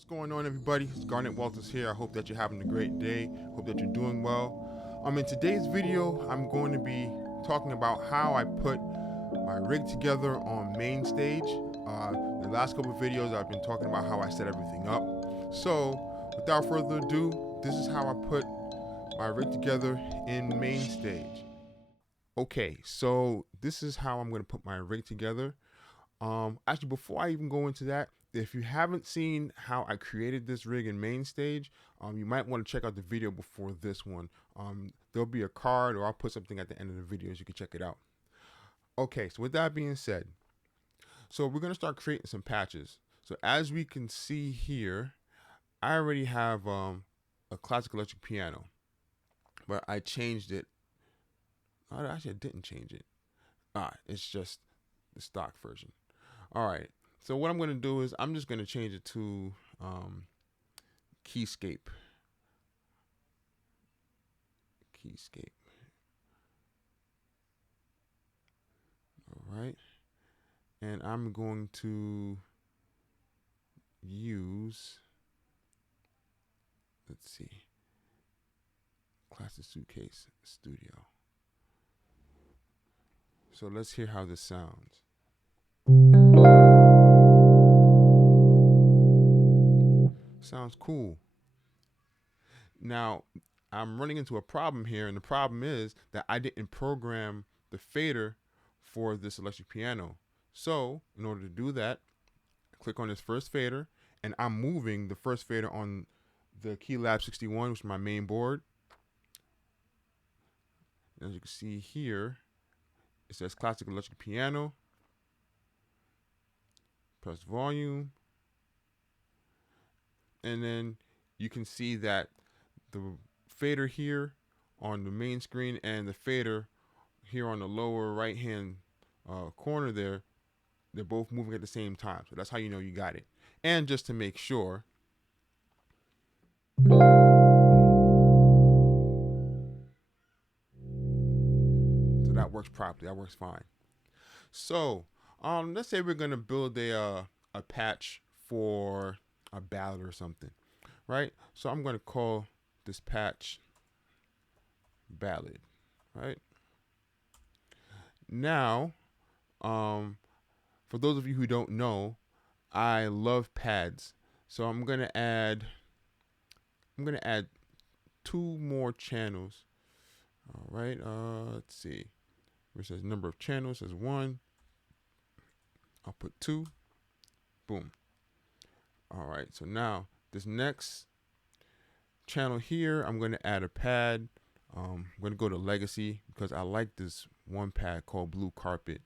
What's going on, everybody? It's Garnet Walters here. I hope that you're having a great day. Hope that you're doing well. In today's video, I'm going to be talking about how I put my rig together on main stage. The last couple of videos, I've been talking about how I set everything up. So, without further ado, this is how I put my rig together in main stage. Okay, so this is how I'm going to put my rig together. Actually, before I even go into that, if you haven't seen how I created this rig in main stage, you might want to check out the video before this one. There'll be a card, or I'll put something at the end of the video so you can check it out. Okay, so with that being said, so we're going to start creating some patches. So as we can see here, I already have a classic electric piano, but I changed it. Actually, I didn't change it. It's just the stock version. All right. So what I'm going to do is I'm just going to change it to Keyscape. Keyscape. All right. And I'm going to use, let's see, Classic Suitcase Studio. So let's hear how this sounds. Sounds cool. Now, I'm running into a problem here, and the problem is that I didn't program the fader for this electric piano. So, in order to do that, click on this first fader, and I'm moving the first fader on the Keylab 61, which is my main board. As you can see here, it says Classic Electric Piano. Press volume. And then you can see that the fader here on the main screen and the fader here on the lower right hand corner there, they're both moving at the same time. So that's how you know you got it. And just to make sure, so that works properly, that works fine. So let's say we're gonna build a patch for a ballad or something, right? So I'm gonna call this patch ballad, right? Now, for those of you who don't know, I love pads, so I'm gonna add two more channels. All right, let's see. Where it says number of channels, says 1. I'll put 2. Boom. All right, so now this next channel here, I'm going to add a pad. I'm going to go to Legacy because I like this one pad called Blue Carpet.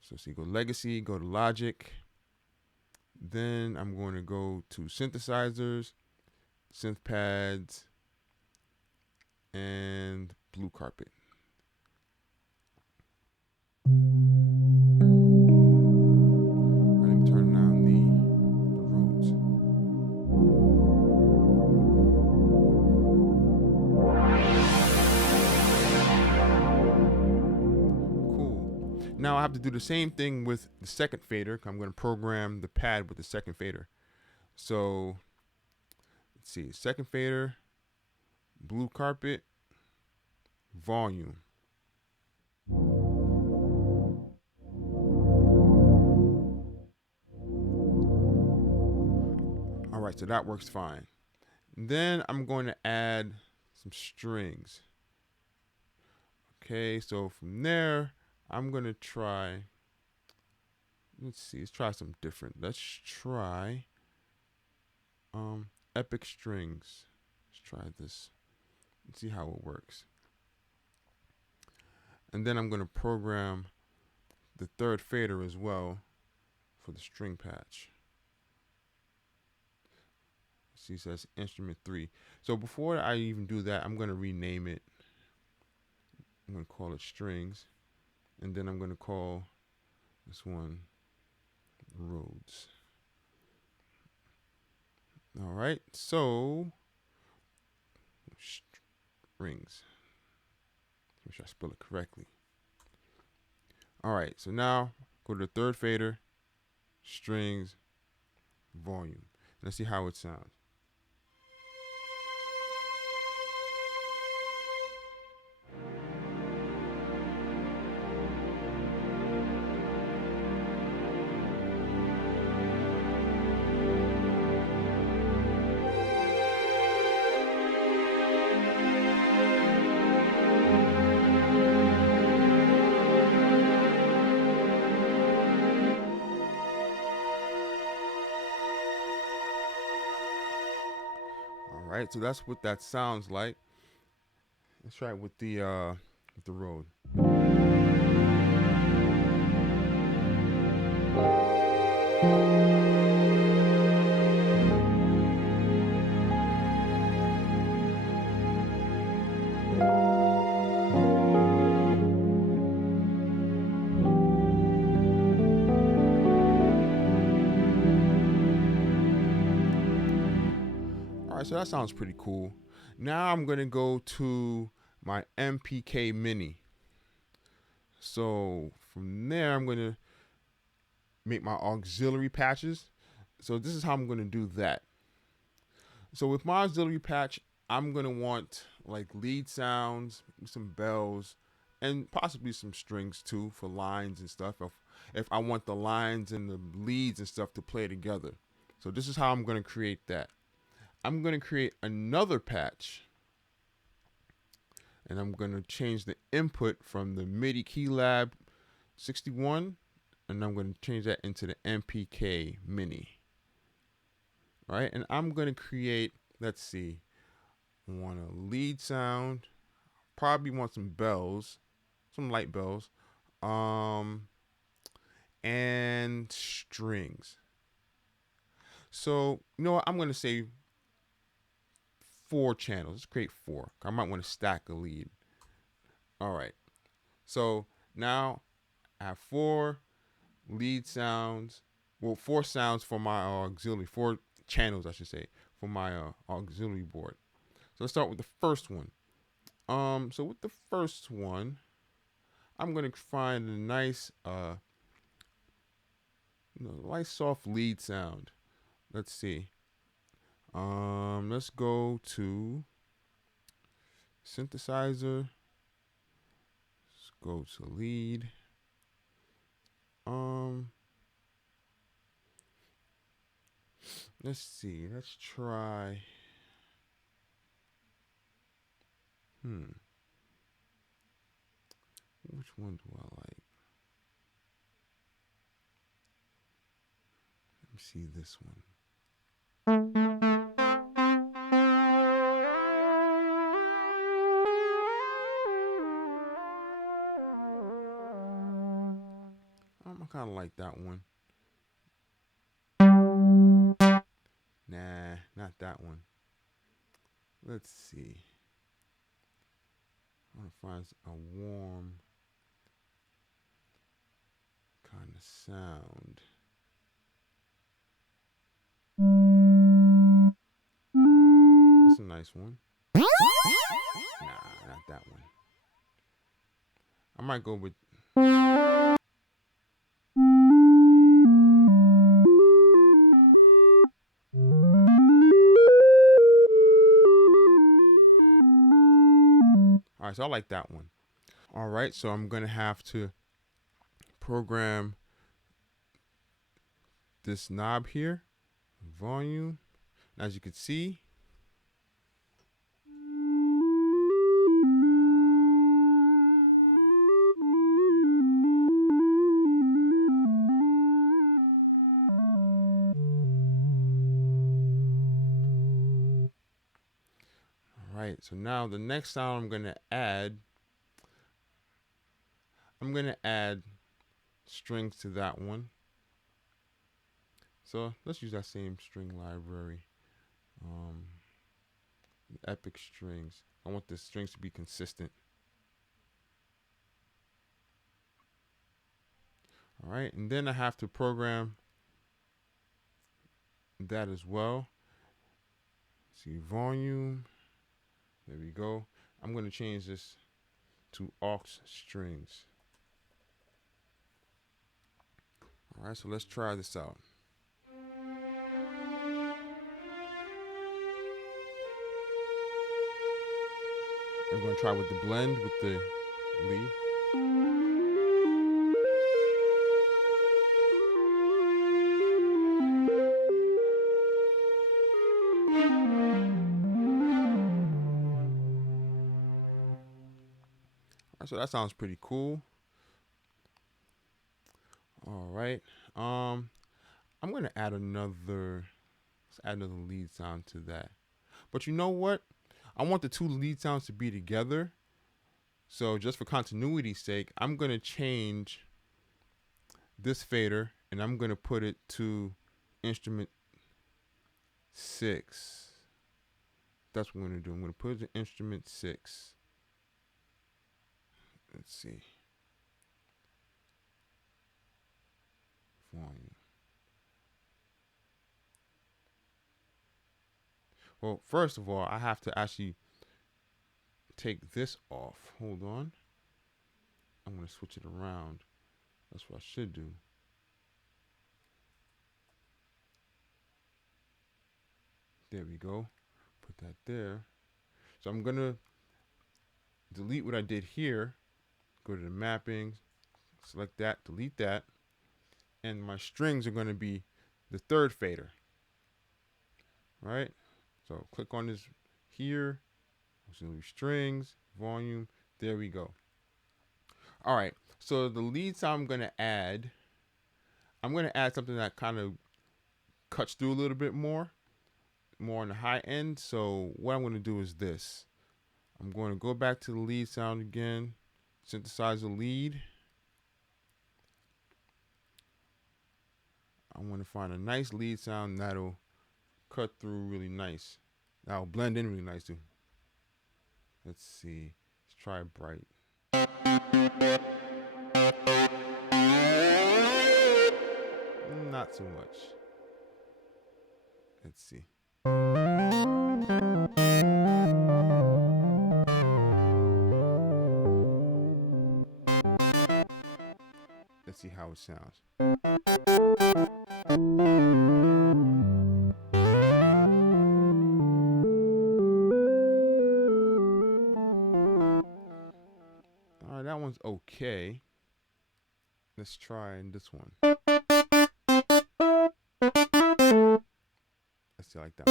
So you go Legacy, go to Logic. Then I'm going to go to Synthesizers, Synth Pads, and Blue Carpet. Let me turn down the Rhodes. Cool. Now I have to do the same thing with the second fader. I'm going to program the pad with the second fader. So let's see, second fader, Blue Carpet, volume. All right, so that works fine. Then I'm going to add some strings. Okay, so from there, I'm going to try, let's try some different. Let's try Epic Strings. Let's try this. Let's see how it works. And then I'm going to program the third fader as well for the string patch. See, it says instrument 3. So before I even do that, I'm going to rename it. I'm going to call it strings. And then I'm going to call this one Rhodes. All right, so strings. Make sure I spell it correctly. All right, so now go to the third fader, strings, volume. Let's see how it sounds. All right, so that's what that sounds like. Let's try it with the Rode. All right, so that sounds pretty cool. Now I'm gonna go to my MPK Mini. So from there, I'm gonna make my auxiliary patches. So this is how I'm gonna do that. So with my auxiliary patch, I'm gonna want like lead sounds, some bells, and possibly some strings too for lines and stuff. If I want the lines and the leads and stuff to play together. So this is how I'm gonna create that. I'm gonna create another patch, and I'm gonna change the input from the MIDI Keylab 61, and I'm gonna change that into the MPK Mini. All right, and I'm gonna create, let's see, I want a lead sound, probably want some bells, some light bells, and strings. So, you know what, I'm gonna say 4 channels. Let's create 4. I might want to stack a lead. All right, so now I have 4 lead sounds, well, 4 sounds for my auxiliary, 4 channels, I should say, for my auxiliary board. So let's start with the first one. So with the first one, I'm gonna find a nice, nice soft lead sound. Let's see. Let's go to synthesizer. Let's go to lead. Let's see. Let's try. Which one do I like? Let me see this one. I kind of like that one. Nah, not that one. Let's see. I want to find a warm kind of sound. That's a nice one. Nah, not that one. I might go with. All right, so I like that one. All right, so I'm gonna have to program this knob here, volume. As you can see, all right, so now the next sound I'm gonna add strings to that one. So let's use that same string library. Epic strings. I want the strings to be consistent. All right, and then I have to program that as well. See, volume. There we go. I'm going to change this to aux strings. All right, so let's try this out. we're going to try with the blend with the lead. So that sounds pretty cool. All right. I'm going to add another, let's add another lead sound to that. But you know what? I want the two lead sounds to be together. So just for continuity's sake, I'm going to change this fader and I'm going to put it to instrument 6. That's what I'm going to do. I'm going to put it to instrument 6. Let's see. Volume. Well, first of all, I have to actually take this off. Hold on. I'm going to switch it around. That's what I should do. There we go. Put that there. So I'm going to delete what I did here. Go to the mappings. Select that. Delete that. And my strings are going to be the third fader. Right? So click on this here. Auxiliary strings, volume. There we go. All right. So the lead sound I'm going to add something that kind of cuts through a little bit more on the high end. So what I'm going to do is this. I'm going to go back to the lead sound again, synthesize the lead. I want to find a nice lead sound that'll cut through really nice. That'll blend in really nice too. Let's see. Let's try bright. Not so much. Let's see. Let's see how it sounds. All right, that one's okay. Let's try this one. Let's see, like that.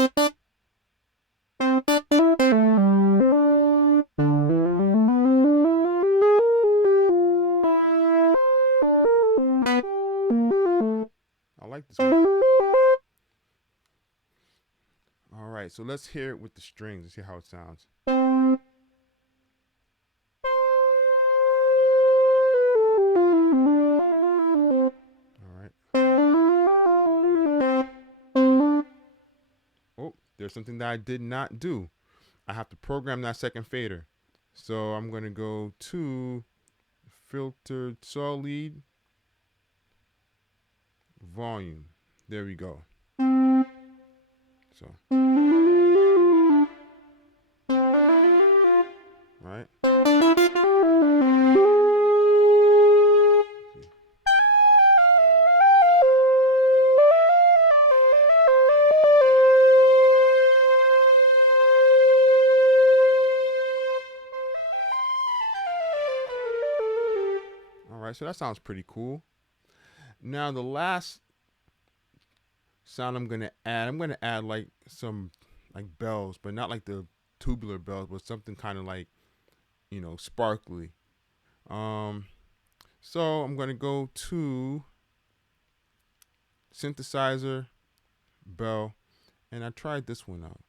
I like this one. All right, so let's hear it with the strings and see how it sounds. Oh, there's something that I did not do. I have to program that second fader. So I'm going to go to filtered saw lead, volume. There we go. So, right. So that sounds pretty cool. Now the last sound I'm gonna add like some like bells, but not like the tubular bells, but something kind of like, sparkly. So I'm gonna go to synthesizer, bell, and I tried this one out.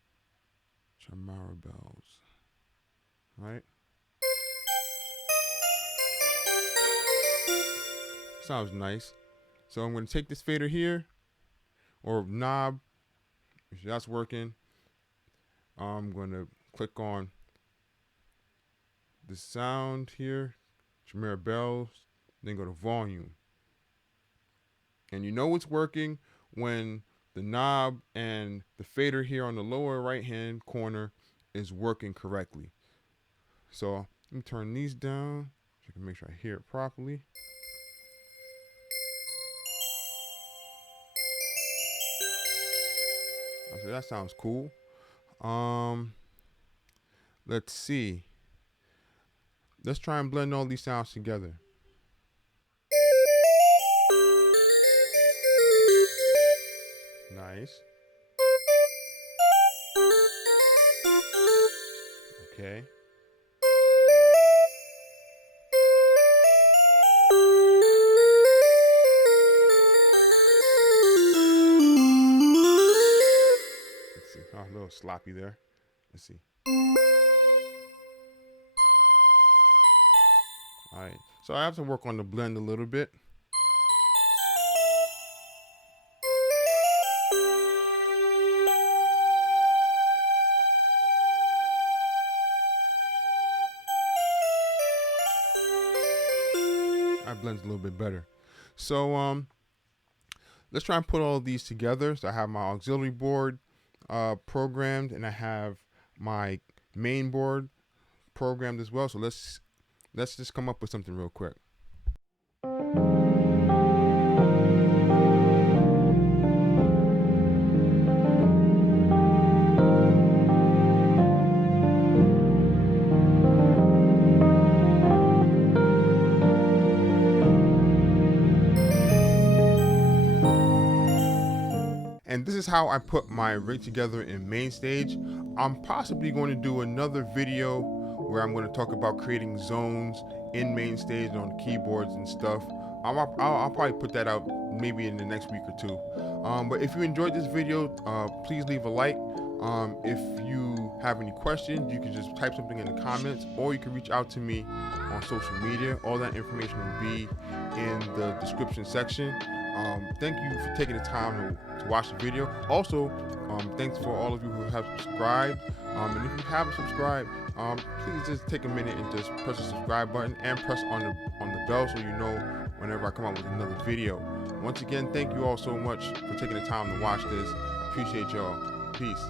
Chamara bells. Right? Sounds nice. So I'm going to take this fader here, or knob, if that's working. I'm going to click on the sound here, Chamara bells, then go to volume. And you know it's working when the knob and the fader here on the lower right hand corner is working correctly. So let me turn these down so I can make sure I hear it properly. So that sounds cool. Let's see. Let's try and blend all these sounds together. Nice. Okay. Let's see. Oh, a little sloppy there. Let's see. All right. So I have to work on the blend a little bit. That blends a little bit better. So let's try and put all of these together. So I have my auxiliary board programmed, and I have my main board programmed as well. So let's just come up with something real quick. And this is how I put my rig together in main stage. I'm possibly going to do another video where I'm going to talk about creating zones in main stage on the keyboards and stuff. I'll probably put that out maybe in the next week or two. But if you enjoyed this video, please leave a like. If you have any questions, you can just type something in the comments, or you can reach out to me on social media. All that information will be in the description section. Thank you for taking the time to watch the video. Also, thanks for all of you who have subscribed. And if you haven't subscribed, please just take a minute and just press the subscribe button and press on the bell so you know whenever I come out with another video. Once again, thank you all so much for taking the time to watch this. Appreciate y'all. Peace.